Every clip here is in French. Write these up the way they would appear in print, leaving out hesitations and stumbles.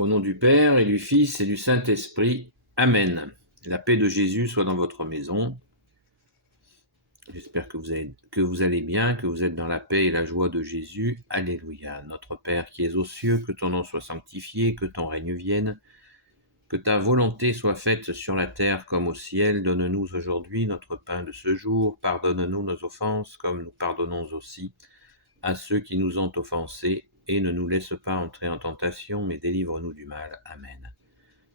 Au nom du Père et du Fils et du Saint-Esprit. Amen. La paix de Jésus soit dans votre maison. J'espère que vous allez bien, que vous êtes dans la paix et la joie de Jésus. Alléluia. Notre Père qui es aux cieux, que ton nom soit sanctifié, que ton règne vienne, que ta volonté soit faite sur la terre comme au ciel. Donne-nous aujourd'hui notre pain de ce jour. Pardonne-nous nos offenses comme nous pardonnons aussi à ceux qui nous ont offensés. Et ne nous laisse pas entrer en tentation, mais délivre-nous du mal. Amen.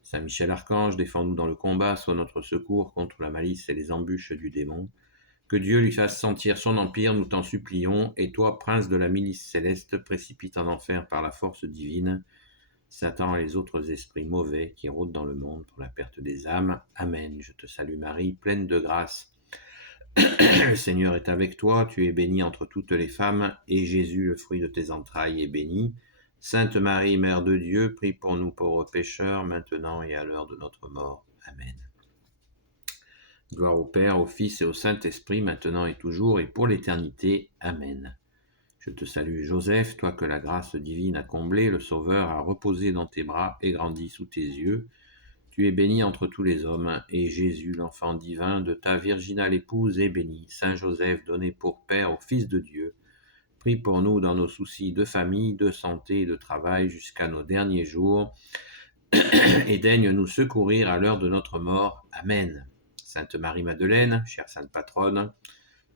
Saint Michel Archange, défends-nous dans le combat, sois notre secours contre la malice et les embûches du démon. Que Dieu lui fasse sentir son empire, nous t'en supplions, et toi, prince de la milice céleste, précipite en enfer par la force divine Satan et les autres esprits mauvais qui rôdent dans le monde pour la perte des âmes. Amen. Je te salue Marie, pleine de grâce. Le Seigneur est avec toi, tu es bénie entre toutes les femmes, et Jésus, le fruit de tes entrailles, est béni. Sainte Marie, Mère de Dieu, prie pour nous pauvres pécheurs, maintenant et à l'heure de notre mort. Amen. Gloire au Père, au Fils et au Saint-Esprit, maintenant et toujours, et pour l'éternité. Amen. Je te salue Joseph, toi que la grâce divine a comblé, le Sauveur a reposé dans tes bras et grandi sous tes yeux. Tu es béni entre tous les hommes, et Jésus, l'enfant divin de ta virginale épouse, est béni. Saint Joseph, donné pour Père au Fils de Dieu, prie pour nous dans nos soucis de famille, de santé et de travail jusqu'à nos derniers jours, et daigne nous secourir à l'heure de notre mort. Amen. Sainte Marie-Madeleine, chère Sainte Patronne,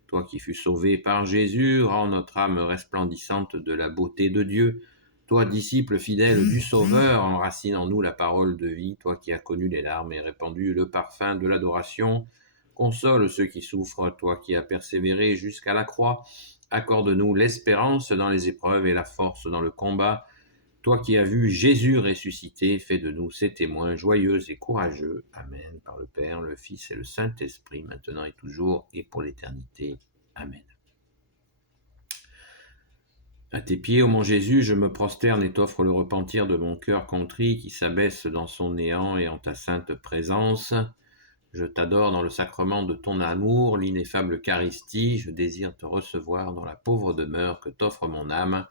toi qui fus sauvée par Jésus, rends notre âme resplendissante de la beauté de Dieu. Toi, disciple fidèle du Sauveur, enracine en nous la parole de vie. Toi qui as connu les larmes et répandu le parfum de l'adoration, console ceux qui souffrent. Toi qui as persévéré jusqu'à la croix, accorde-nous l'espérance dans les épreuves et la force dans le combat. Toi qui as vu Jésus ressuscité, fais de nous ses témoins joyeux et courageux. Amen. Par le Père, le Fils et le Saint-Esprit, maintenant et toujours, et pour l'éternité. Amen. À tes pieds, ô mon Jésus, je me prosterne et t'offre le repentir de mon cœur contrit qui s'abaisse dans son néant et en ta sainte présence. Je t'adore dans le sacrement de ton amour, l'ineffable Eucharistie. Je désire te recevoir dans la pauvre demeure que t'offre mon âme.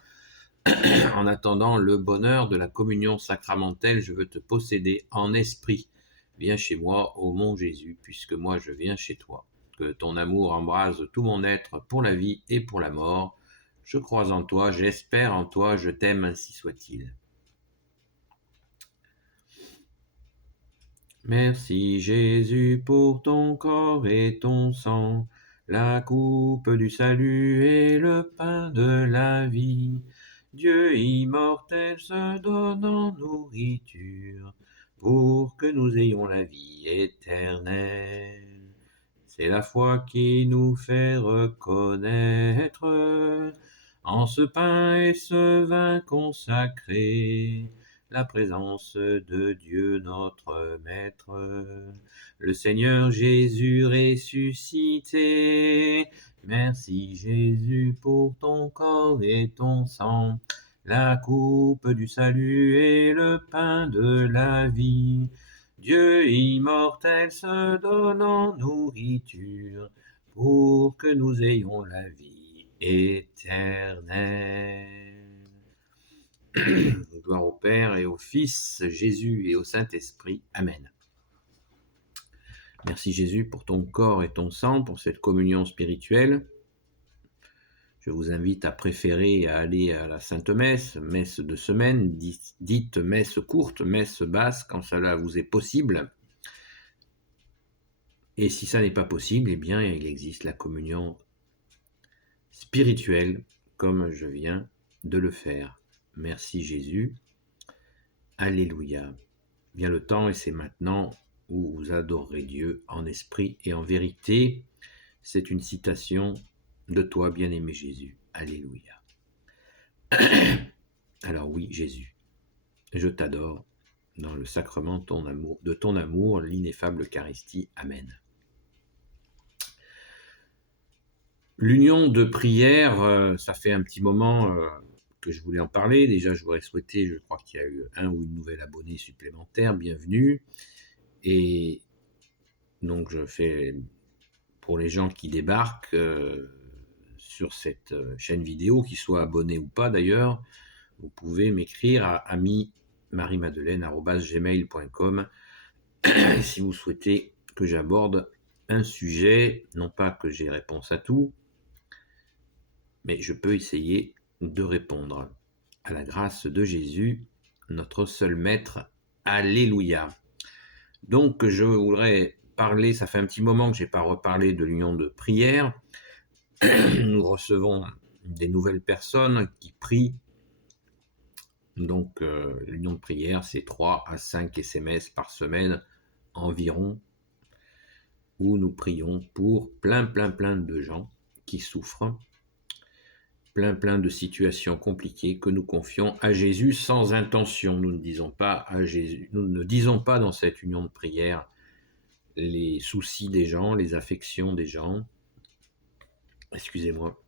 En attendant le bonheur de la communion sacramentelle, je veux te posséder en esprit. Viens chez moi, ô mon Jésus, puisque moi je viens chez toi. Que ton amour embrase tout mon être pour la vie et pour la mort. Je crois en toi, j'espère en toi, je t'aime, ainsi soit-il. Merci Jésus pour ton corps et ton sang, la coupe du salut et le pain de la vie. Dieu immortel se donne en nourriture pour que nous ayons la vie éternelle. C'est la foi qui nous fait reconnaître en ce pain et ce vin consacrés la présence de Dieu notre Maître. Le Seigneur Jésus ressuscité, merci Jésus pour ton corps et ton sang, la coupe du salut et le pain de la vie. Dieu immortel se donne en nourriture pour que nous ayons la vie éternelle. Gloire au Père et au Fils, Jésus et au Saint-Esprit. Amen. Merci Jésus pour ton corps et ton sang, pour cette communion spirituelle. Je vous invite à préférer à aller à la Sainte Messe, messe de semaine, dite messe courte, messe basse, quand cela vous est possible. Et si ça n'est pas possible, eh bien, il existe la communion spirituelle, comme je viens de le faire. Merci Jésus. Alléluia. Vient le temps, et c'est maintenant, où vous adorerez Dieu en esprit et en vérité. C'est une citation de toi, bien-aimé Jésus. Alléluia. Alors oui, Jésus, je t'adore dans le sacrement de ton amour, l'ineffable Eucharistie. Amen. L'union de prière, ça fait un petit moment que je voulais en parler. Déjà, je voudrais souhaiter, je crois qu'il y a eu un ou une nouvelle abonnée supplémentaire, bienvenue. Et donc, je fais, pour les gens qui débarquent sur cette chaîne vidéo, qu'ils soient abonnés ou pas d'ailleurs, vous pouvez m'écrire à ami marimadeleine@gmail.com si vous souhaitez que j'aborde un sujet, non pas que j'ai réponse à tout, mais je peux essayer de répondre. À la grâce de Jésus, notre seul maître. Alléluia. Donc je voudrais parler, ça fait un petit moment que je n'ai pas reparlé de l'union de prière. Nous recevons des nouvelles personnes qui prient. Donc l'union de prière, c'est 3 à 5 SMS par semaine environ, où nous prions pour plein de gens qui souffrent, plein de situations compliquées que nous confions à Jésus sans intention. Nous ne disons pas à Jésus, nous ne disons pas dans cette union de prière les soucis des gens, les affections des gens. Excusez-moi.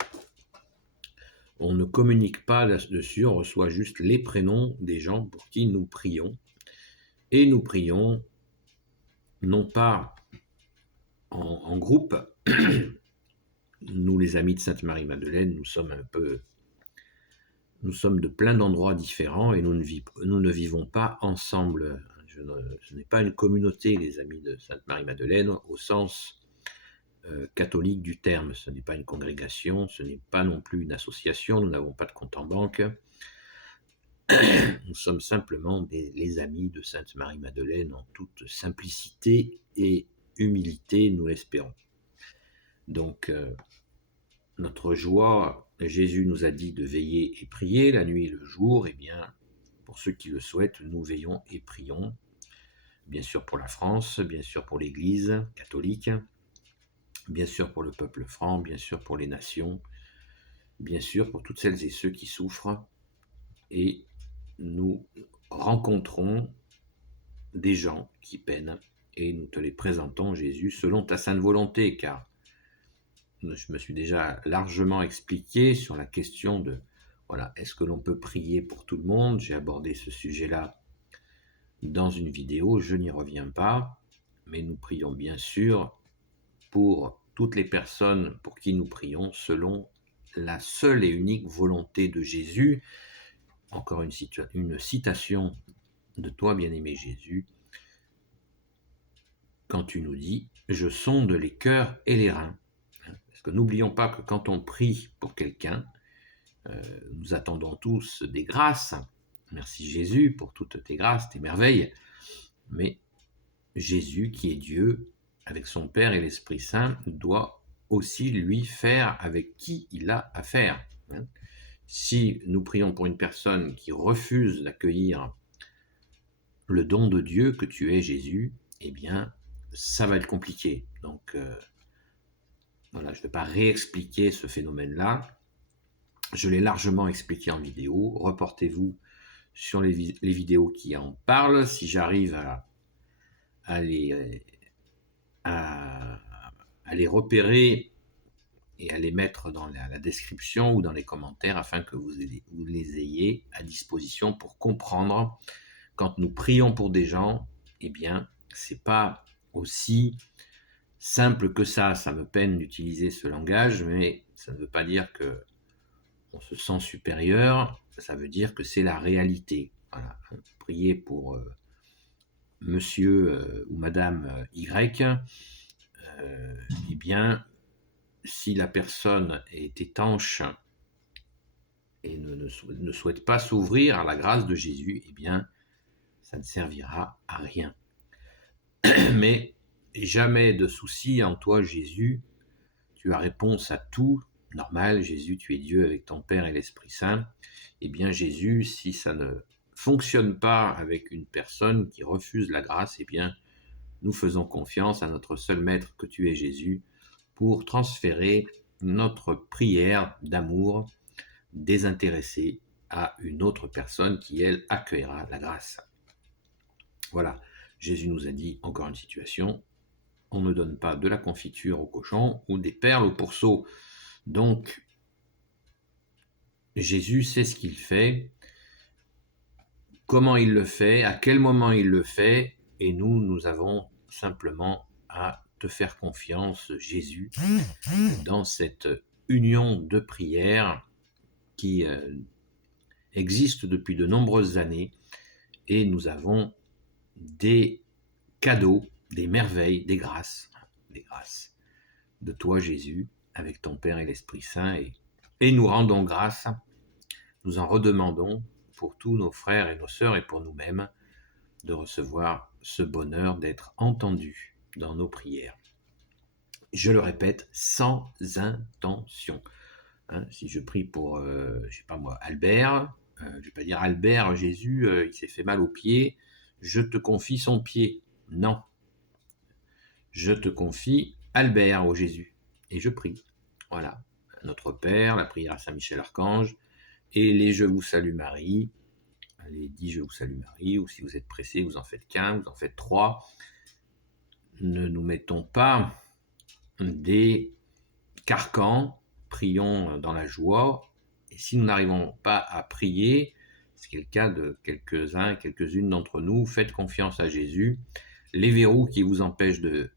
On ne communique pas là-dessus, on reçoit juste les prénoms des gens pour qui nous prions. Et nous prions non pas en groupe. Nous, les amis de Sainte-Marie-Madeleine, nous sommes de plein d'endroits différents et nous ne vivons pas ensemble. Ce n'est pas une communauté, les amis de Sainte-Marie-Madeleine, au sens catholique du terme. Ce n'est pas une congrégation, ce n'est pas non plus une association, nous n'avons pas de compte en banque. Nous sommes simplement les amis de Sainte-Marie-Madeleine en toute simplicité et humilité, nous l'espérons. Donc, notre joie, Jésus nous a dit de veiller et prier la nuit et le jour. Eh bien, pour ceux qui le souhaitent, nous veillons et prions. Bien sûr pour la France, bien sûr pour l'Église catholique, bien sûr pour le peuple franc, bien sûr pour les nations, bien sûr pour toutes celles et ceux qui souffrent. Et nous rencontrons des gens qui peinent et nous te les présentons, Jésus, selon ta sainte volonté, car je me suis déjà largement expliqué sur la question de, voilà, est-ce que l'on peut prier pour tout le monde? J'ai abordé ce sujet-là dans une vidéo, je n'y reviens pas, mais nous prions bien sûr pour toutes les personnes pour qui nous prions selon la seule et unique volonté de Jésus. Encore une citation de toi, bien-aimé Jésus, quand tu nous dis « Je sonde les cœurs et les reins ». Parce que n'oublions pas que quand on prie pour quelqu'un, nous attendons tous des grâces. Merci Jésus pour toutes tes grâces, tes merveilles. Mais Jésus, qui est Dieu, avec son Père et l'Esprit Saint, doit aussi lui faire avec qui il a affaire. Si nous prions pour une personne qui refuse d'accueillir le don de Dieu que tu es, Jésus, eh bien, ça va être compliqué. Donc, voilà, je ne vais pas réexpliquer ce phénomène-là. Je l'ai largement expliqué en vidéo. Reportez-vous sur les vidéos qui en parlent. Si j'arrive à les repérer et à les mettre dans la description ou dans les commentaires afin que vous les ayez à disposition pour comprendre. Quand nous prions pour des gens, eh bien, c'est pas aussi simple que ça. Ça me peine d'utiliser ce langage, mais ça ne veut pas dire que on se sent supérieur. Ça veut dire que c'est la réalité. Voilà. Prier pour monsieur ou madame Y, eh bien, si la personne est étanche et ne souhaite pas s'ouvrir à la grâce de Jésus, eh bien, ça ne servira à rien. Mais jamais de souci en toi, Jésus. Tu as réponse à tout. Normal, Jésus, tu es Dieu avec ton Père et l'Esprit Saint. Eh bien, Jésus, si ça ne fonctionne pas avec une personne qui refuse la grâce, eh bien, nous faisons confiance à notre seul Maître que tu es Jésus pour transférer notre prière d'amour désintéressée à une autre personne qui, elle, accueillera la grâce. Voilà, Jésus nous a dit, encore une situation, on ne donne pas de la confiture au cochon ou des perles au pourceau. Donc, Jésus sait ce qu'il fait, comment il le fait, à quel moment il le fait, et nous avons simplement à te faire confiance, Jésus, dans cette union de prière qui existe depuis de nombreuses années et nous avons des cadeaux, des merveilles, des grâces de toi Jésus, avec ton Père et l'Esprit Saint, et nous rendons grâce, nous en redemandons pour tous nos frères et nos sœurs et pour nous-mêmes de recevoir ce bonheur d'être entendus dans nos prières. Je le répète, sans intention. Si je prie pour, je sais pas moi, Albert, je vais pas dire Albert, Jésus, il s'est fait mal au pied, je te confie son pied. Non. Je te confie Albert au Jésus. Et je prie. Voilà. Notre Père, la prière à Saint Michel Archange, et les Je vous salue Marie, les 10 Je vous salue Marie, ou si vous êtes pressé, vous en faites qu'un, vous en faites 3. Ne nous mettons pas des carcans, prions dans la joie, et si nous n'arrivons pas à prier, ce qui est le cas de quelques-uns et quelques-unes d'entre nous, faites confiance à Jésus. Les verrous qui vous empêchent de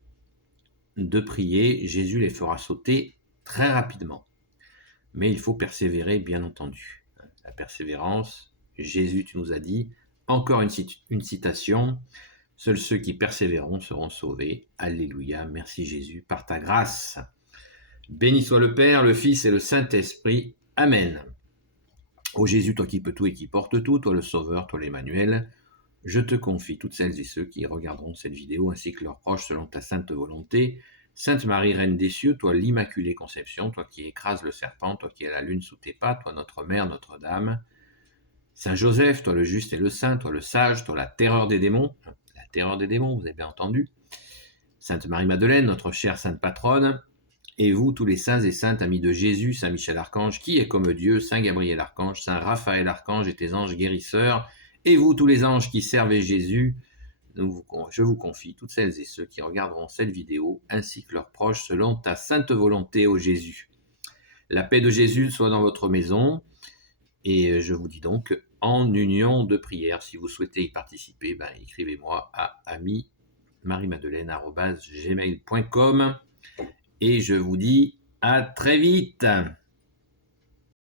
prier, Jésus les fera sauter très rapidement. Mais il faut persévérer, bien entendu. La persévérance, Jésus, tu nous as dit, encore une citation, seuls ceux qui persévéreront seront sauvés. Alléluia, merci Jésus, par ta grâce. Béni soit le Père, le Fils et le Saint-Esprit. Amen. Ô Jésus, toi qui peux tout et qui porte tout, toi le Sauveur, toi l'Emmanuel, je te confie toutes celles et ceux qui regarderont cette vidéo ainsi que leurs proches selon ta sainte volonté. Sainte Marie, Reine des cieux, toi l'Immaculée Conception, toi qui écrases le serpent, toi qui as la lune sous tes pas, toi notre Mère, Notre-Dame. Saint Joseph, toi le juste et le saint, toi le sage, toi la terreur des démons. La terreur des démons, vous avez bien entendu. Sainte Marie-Madeleine, notre chère sainte patronne. Et vous, tous les saints et saintes amis de Jésus, Saint Michel Archange, qui est comme Dieu, Saint Gabriel Archange, Saint Raphaël Archange et tes anges guérisseurs, et vous, tous les anges qui servez Jésus, je vous confie toutes celles et ceux qui regarderont cette vidéo, ainsi que leurs proches, selon ta sainte volonté, ô Jésus. La paix de Jésus soit dans votre maison, et je vous dis donc en union de prière. Si vous souhaitez y participer, écrivez-moi à ami-marie-madeleine@gmail.com. Et je vous dis à très vite.